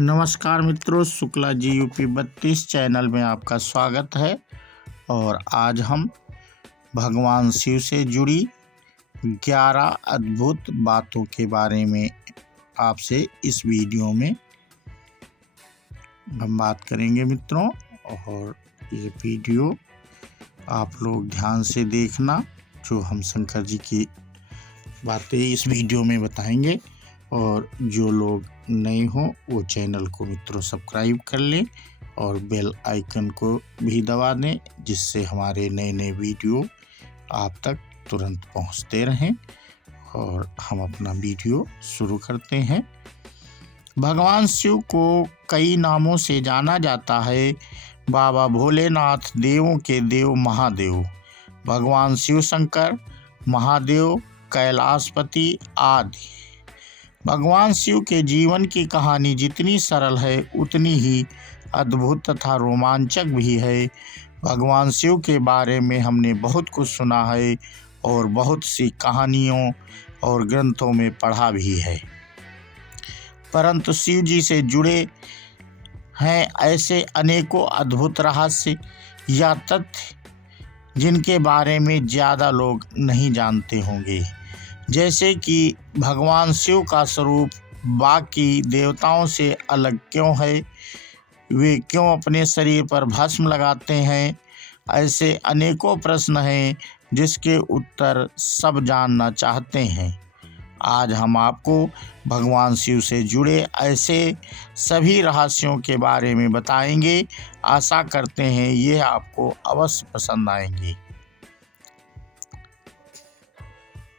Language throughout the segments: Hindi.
नमस्कार मित्रों, शुक्ला जी यूपी 32 चैनल में आपका स्वागत है। और आज हम भगवान शिव से जुड़ी 11 अद्भुत बातों के बारे में आपसे इस वीडियो में हम बात करेंगे मित्रों। और ये वीडियो आप लोग ध्यान से देखना, जो हम शंकर जी की बातें इस वीडियो में बताएंगे। और जो लोग नए हों वो चैनल को मित्रों सब्सक्राइब कर लें और बेल आइकन को भी दबा दें, जिससे हमारे नए नए वीडियो आप तक तुरंत पहुंचते रहें। और हम अपना वीडियो शुरू करते हैं। भगवान शिव को कई नामों से जाना जाता है। बाबा भोलेनाथ, देवों के देव, महादेव, भगवान शिव शंकर, महादेव, कैलाशपति आदि। भगवान शिव के जीवन की कहानी जितनी सरल है उतनी ही अद्भुत तथा रोमांचक भी है। भगवान शिव के बारे में हमने बहुत कुछ सुना है और बहुत सी कहानियों और ग्रंथों में पढ़ा भी है, परंतु शिव जी से जुड़े हैं ऐसे अनेकों अद्भुत रहस्य या तथ्य जिनके बारे में ज़्यादा लोग नहीं जानते होंगे। जैसे कि भगवान शिव का स्वरूप बाकी देवताओं से अलग क्यों है, वे क्यों अपने शरीर पर भस्म लगाते हैं। ऐसे अनेकों प्रश्न हैं जिसके उत्तर सब जानना चाहते हैं। आज हम आपको भगवान शिव से जुड़े ऐसे सभी रहस्यों के बारे में बताएंगे। आशा करते हैं ये आपको अवश्य पसंद आएंगे।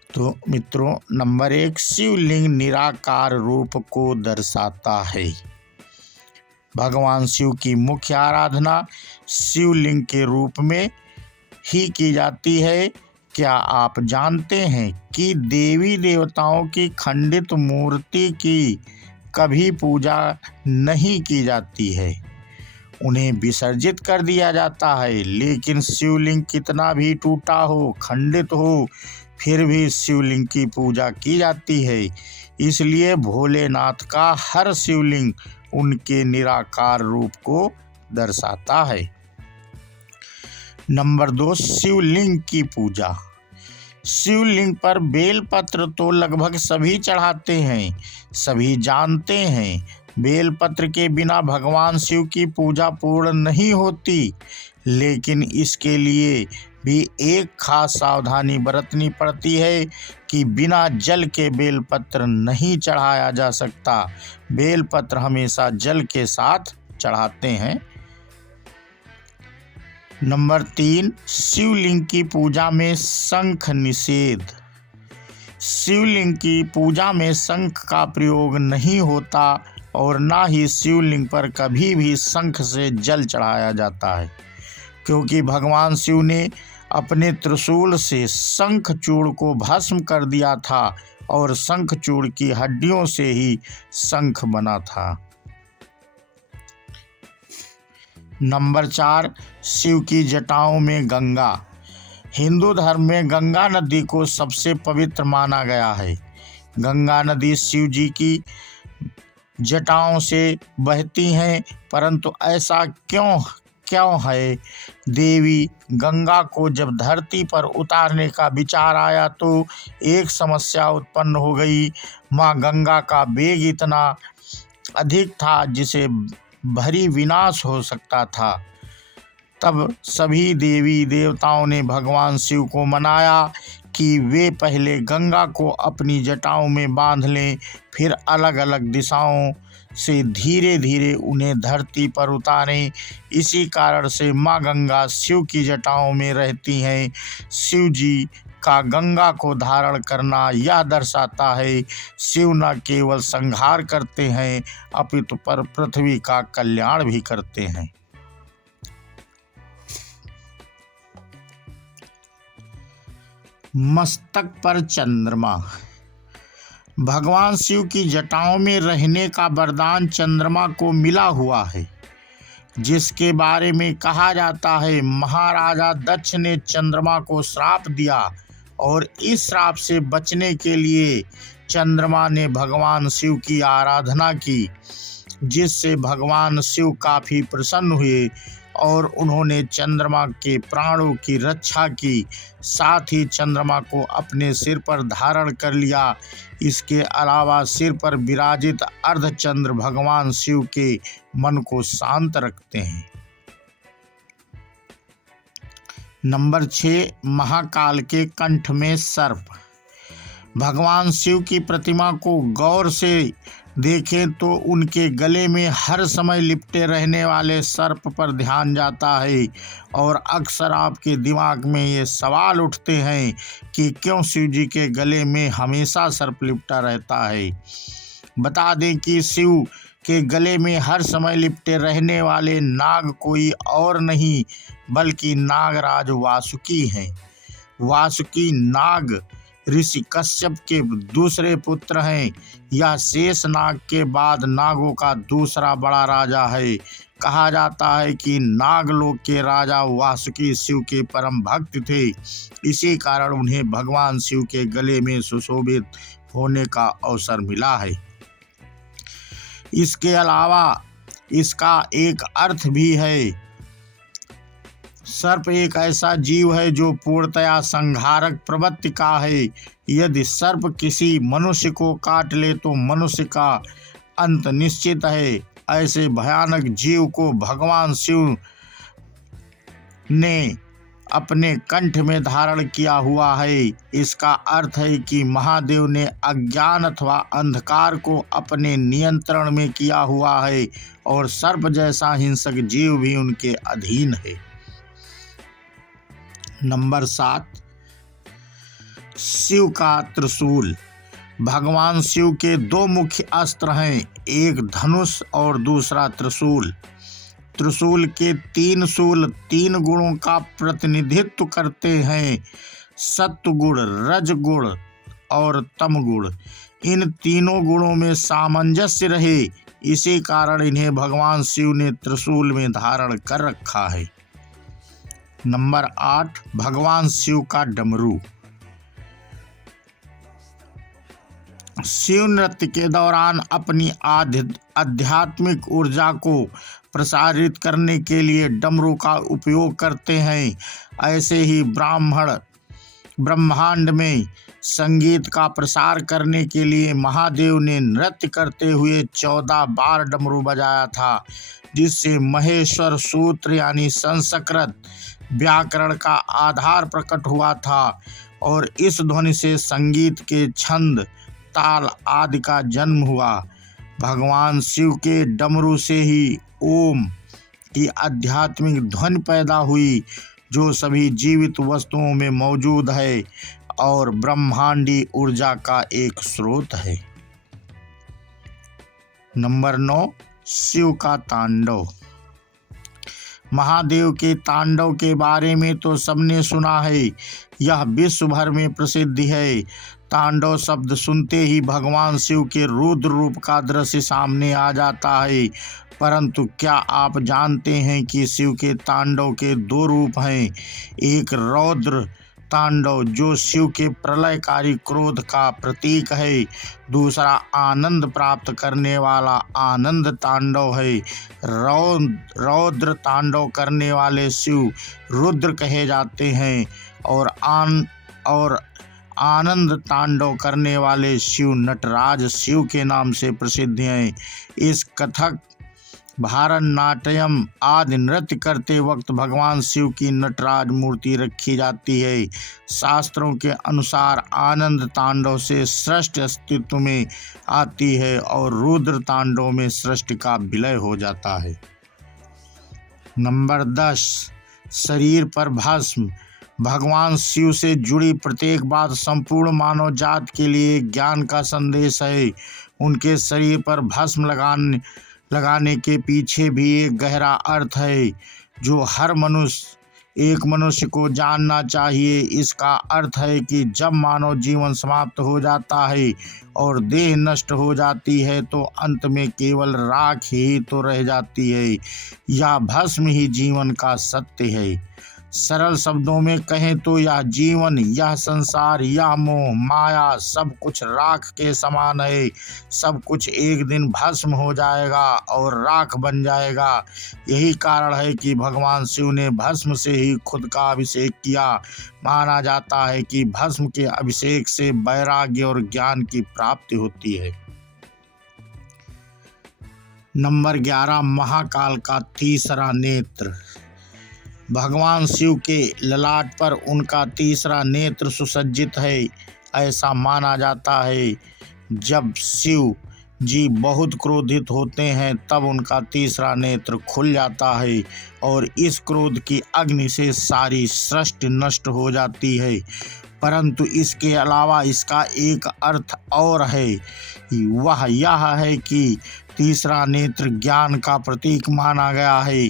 तो मित्रों, नंबर 1, शिवलिंग निराकार रूप को दर्शाता है। भगवान शिव की मुख्य आराधना शिवलिंग के रूप में ही की जाती है। क्या आप जानते हैं कि देवी देवताओं की खंडित मूर्ति की कभी पूजा नहीं की जाती है, उन्हें विसर्जित कर दिया जाता है। लेकिन शिवलिंग कितना भी टूटा हो, खंडित हो, फिर भी शिवलिंग की पूजा की जाती है। इसलिए भोलेनाथ का हर शिवलिंग उनके निराकार रूप को दर्शाता है। नंबर 2, शिवलिंग की पूजा। शिवलिंग पर बेलपत्र तो लगभग सभी चढ़ाते हैं। सभी जानते हैं बेलपत्र के बिना भगवान शिव की पूजा पूर्ण नहीं होती, लेकिन इसके लिए भी एक खास सावधानी बरतनी पड़ती है कि बिना जल के बेलपत्र नहीं चढ़ाया जा सकता। बेलपत्र हमेशा जल के साथ चढ़ाते हैं। नंबर 3, शिवलिंग की पूजा में शंख निषेध। शिवलिंग की पूजा में शंख का प्रयोग नहीं होता और ना ही शिवलिंग पर कभी भी शंख से जल चढ़ाया जाता है, क्योंकि भगवान शिव ने अपने त्रिशूल से शंखचूड़ को भस्म कर दिया था और शंखचूड़ की हड्डियों से ही शंख बना था। नंबर 4, शिव की जटाओं में गंगा। हिंदू धर्म में गंगा नदी को सबसे पवित्र माना गया है। गंगा नदी शिव जी की जटाओं से बहती हैं, परंतु ऐसा क्यों है? देवी गंगा को जब धरती पर उतारने का विचार आया तो एक समस्या उत्पन्न हो गई। माँ गंगा का वेग इतना अधिक था जिसे भारी विनाश हो सकता था। तब सभी देवी देवताओं ने भगवान शिव को मनाया कि वे पहले गंगा को अपनी जटाओं में बांध लें, फिर अलग अलग दिशाओं से धीरे धीरे उन्हें धरती पर उतारें। इसी कारण से माँ गंगा शिव की जटाओं में रहती हैं। शिव जी का गंगा को धारण करना यह दर्शाता है शिव न केवल संहार करते हैं अपितु पर पृथ्वी का कल्याण भी करते हैं। मस्तक पर चंद्रमा। भगवान शिव की जटाओं में रहने का वरदान चंद्रमा को मिला हुआ है, जिसके बारे में कहा जाता है महाराजा दक्ष ने चंद्रमा को श्राप दिया और इस श्राप से बचने के लिए चंद्रमा ने भगवान शिव की आराधना की। जिससे भगवान शिव काफी प्रसन्न हुए और उन्होंने चंद्रमा के प्राणों की रक्षा की, साथ ही चंद्रमा को अपने सिर पर धारण कर लिया। इसके अलावा सिर पर विराजित अर्धचंद्र भगवान शिव के मन को शांत रखते हैं। नंबर 6, महाकाल के कंठ में सर्प। भगवान शिव की प्रतिमा को गौर से देखें तो उनके गले में हर समय लिपटे रहने वाले सर्प पर ध्यान जाता है और अक्सर आपके दिमाग में ये सवाल उठते हैं कि क्यों शिव जी के गले में हमेशा सर्प लिपटा रहता है। बता दें कि शिव के गले में हर समय लिपटे रहने वाले नाग कोई और नहीं बल्कि नागराज वासुकी हैं। वासुकी नाग ऋषि कश्यप के दूसरे पुत्र हैं। यह शेष नाग के बाद नागों का दूसरा बड़ा राजा है। कहा जाता है कि नागलोक के राजा वासुकी शिव के परम भक्त थे, इसी कारण उन्हें भगवान शिव के गले में सुशोभित होने का अवसर मिला है। इसके अलावा इसका एक अर्थ भी है। सर्प एक ऐसा जीव है जो पूर्णतया संहारक प्रवृत्ति का है। यदि सर्प किसी मनुष्य को काट ले तो मनुष्य का अंत निश्चित है। ऐसे भयानक जीव को भगवान शिव ने अपने कंठ में धारण किया हुआ है। इसका अर्थ है कि महादेव ने अज्ञान अथवा अंधकार को अपने नियंत्रण में किया हुआ है और सर्प जैसा हिंसक जीव भी उनके अधीन है। नंबर 7, शिव का त्रिशूल। भगवान शिव के दो मुख्य अस्त्र हैं, एक धनुष और दूसरा त्रिशूल। त्रिशूल के 3 शूल 3 गुणों का प्रतिनिधित्व करते हैं, सत्व गुण, रज गुण और तम गुण। इन तीनों गुणों में सामंजस्य रहे, इसी कारण इन्हें भगवान शिव ने त्रिशूल में धारण कर रखा है। नंबर 8, भगवान शिव का डमरू। शिव नृत्य के दौरान अपनी आध्यात्मिक ऊर्जा को प्रसारित करने के लिए डमरू का उपयोग करते हैं। ऐसे ही ब्रह्मांड में संगीत का प्रसार करने के लिए महादेव ने नृत्य करते हुए 14 बार डमरू बजाया था, जिससे महेश्वर सूत्र यानी संस्कृत व्याकरण का आधार प्रकट हुआ था और इस ध्वनि से संगीत के छंद, ताल आदि का जन्म हुआ। भगवान शिव के डमरू से ही ओम की आध्यात्मिक ध्वनि पैदा हुई, जो सभी जीवित वस्तुओं में मौजूद है और ब्रह्मांडी ऊर्जा का एक स्रोत है। नंबर 9, शिव का तांडव। महादेव के तांडव के बारे में तो सबने सुना है, यह विश्व भर में प्रसिद्ध है। तांडव शब्द सुनते ही भगवान शिव के रुद्र रूप का दृश्य सामने आ जाता है। परंतु क्या आप जानते हैं कि शिव के तांडव के 2 रूप हैं, एक रौद्र तांडव जो शिव के प्रलयकारी क्रोध का प्रतीक है, दूसरा आनंद प्राप्त करने वाला आनंद तांडव है। रौद्र तांडव करने वाले शिव रुद्र कहे जाते हैं और आनंद तांडव करने वाले शिव नटराज शिव के नाम से प्रसिद्ध हैं। इस कथक, भारतनाट्यम आदि नृत्य करते वक्त भगवान शिव की नटराज मूर्ति रखी जाती है। शास्त्रों के अनुसार आनंद तांडव से सृष्टि अस्तित्व में आती है और रुद्र तांडव में सृष्टि का विलय हो जाता है। नंबर 10, शरीर पर भस्म। भगवान शिव से जुड़ी प्रत्येक बात संपूर्ण मानव जात के लिए ज्ञान का संदेश है। उनके शरीर पर भस्म लगाने के पीछे भी एक गहरा अर्थ है जो हर मनुष्य को जानना चाहिए। इसका अर्थ है कि जब मानव जीवन समाप्त हो जाता है और देह नष्ट हो जाती है तो अंत में केवल राख ही तो रह जाती है। यह भस्म ही जीवन का सत्य है। सरल शब्दों में कहें तो यह जीवन, यह संसार, यह मोह माया सब कुछ राख के समान है। सब कुछ एक दिन भस्म हो जाएगा और राख बन जाएगा। यही कारण है कि भगवान शिव ने भस्म से ही खुद का अभिषेक किया। माना जाता है कि भस्म के अभिषेक से वैराग्य और ज्ञान की प्राप्ति होती है। नंबर 11, महाकाल का तीसरा नेत्र। भगवान शिव के ललाट पर उनका तीसरा नेत्र सुसज्जित है। ऐसा माना जाता है जब शिव जी बहुत क्रोधित होते हैं तब उनका तीसरा नेत्र खुल जाता है और इस क्रोध की अग्नि से सारी सृष्टि नष्ट हो जाती है। परंतु इसके अलावा इसका एक अर्थ और है, वह यह है कि तीसरा नेत्र ज्ञान का प्रतीक माना गया है।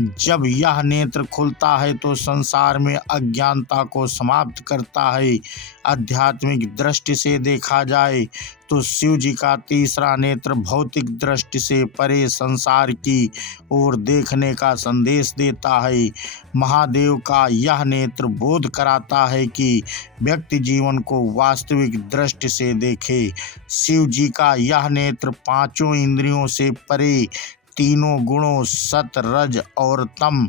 जब यह नेत्र खुलता है तो संसार में अज्ञानता को समाप्त करता है। आध्यात्मिक दृष्टि से देखा जाए तो शिव जी का तीसरा नेत्र भौतिक दृष्टि से परे संसार की ओर देखने का संदेश देता है। महादेव का यह नेत्र बोध कराता है कि व्यक्ति जीवन को वास्तविक दृष्टि से देखे। शिव जी का यह नेत्र पांचों इंद्रियों से परे तीनों गुणों सत रज और तम,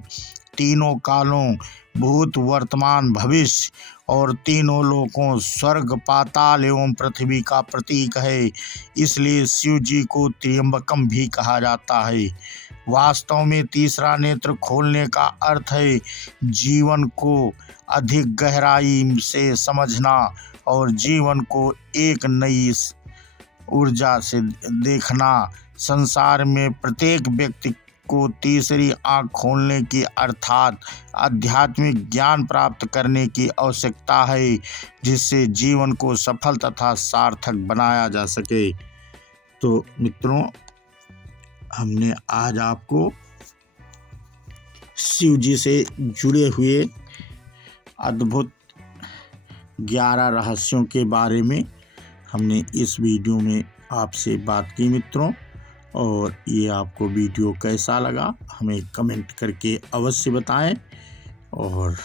तीनों कालों भूत वर्तमान भविष्य और तीनों लोकों स्वर्ग पाताल एवं पृथ्वी का प्रतीक है। इसलिए शिव जी को त्र्यंबकम भी कहा जाता है। वास्तव में तीसरा नेत्र खोलने का अर्थ है जीवन को अधिक गहराई से समझना और जीवन को एक नई ऊर्जा से देखना। संसार में प्रत्येक व्यक्ति को तीसरी आंख खोलने की अर्थात आध्यात्मिक ज्ञान प्राप्त करने की आवश्यकता है, जिससे जीवन को सफल तथा सार्थक बनाया जा सके। तो मित्रों, हमने आज आपको शिव जी से जुड़े हुए अद्भुत 11 रहस्यों के बारे में हमने इस वीडियो में आपसे बात की मित्रों। और ये आपको वीडियो कैसा लगा हमें कमेंट करके अवश्य बताएं। और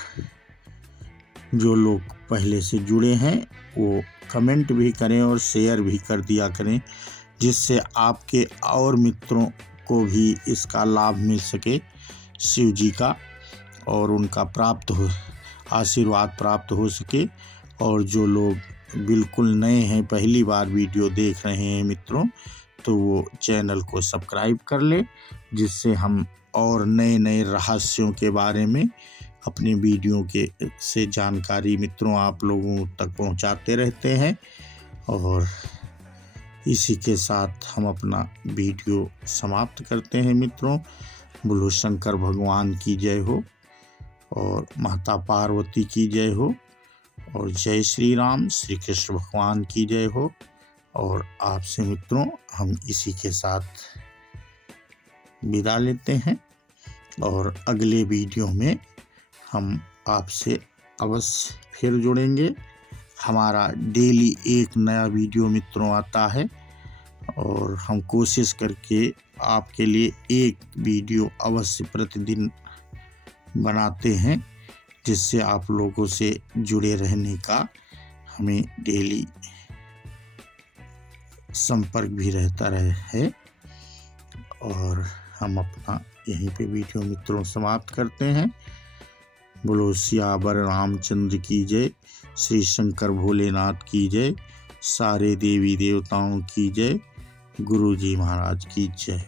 जो लोग पहले से जुड़े हैं वो कमेंट भी करें और शेयर भी कर दिया करें, जिससे आपके और मित्रों को भी इसका लाभ मिल सके शिव जी का और उनका आशीर्वाद प्राप्त हो सके। और जो लोग बिल्कुल नए हैं, पहली बार वीडियो देख रहे हैं मित्रों, तो वो चैनल को सब्सक्राइब कर ले, जिससे हम और नए नए रहस्यों के बारे में अपने वीडियो के से जानकारी मित्रों आप लोगों तक पहुंचाते रहते हैं। और इसी के साथ हम अपना वीडियो समाप्त करते हैं मित्रों। बोलो शंकर भगवान की जय हो और माता पार्वती की जय हो और जय श्री राम, श्री कृष्ण भगवान की जय हो। और आपसे मित्रों हम इसी के साथ विदा लेते हैं और अगले वीडियो में हम आपसे अवश्य फिर जुड़ेंगे। हमारा डेली एक नया वीडियो मित्रों आता है और हम कोशिश करके आपके लिए एक वीडियो अवश्य प्रतिदिन बनाते हैं, जिससे आप लोगों से जुड़े रहने का हमें डेली संपर्क भी रहता है। और हम अपना यहीं पे वीडियो मित्रों समाप्त करते हैं। बोलो सियावर रामचंद्र की जय, श्री शंकर भोलेनाथ की जय, सारे देवी देवताओं की जय, गुरु जी महाराज की जय।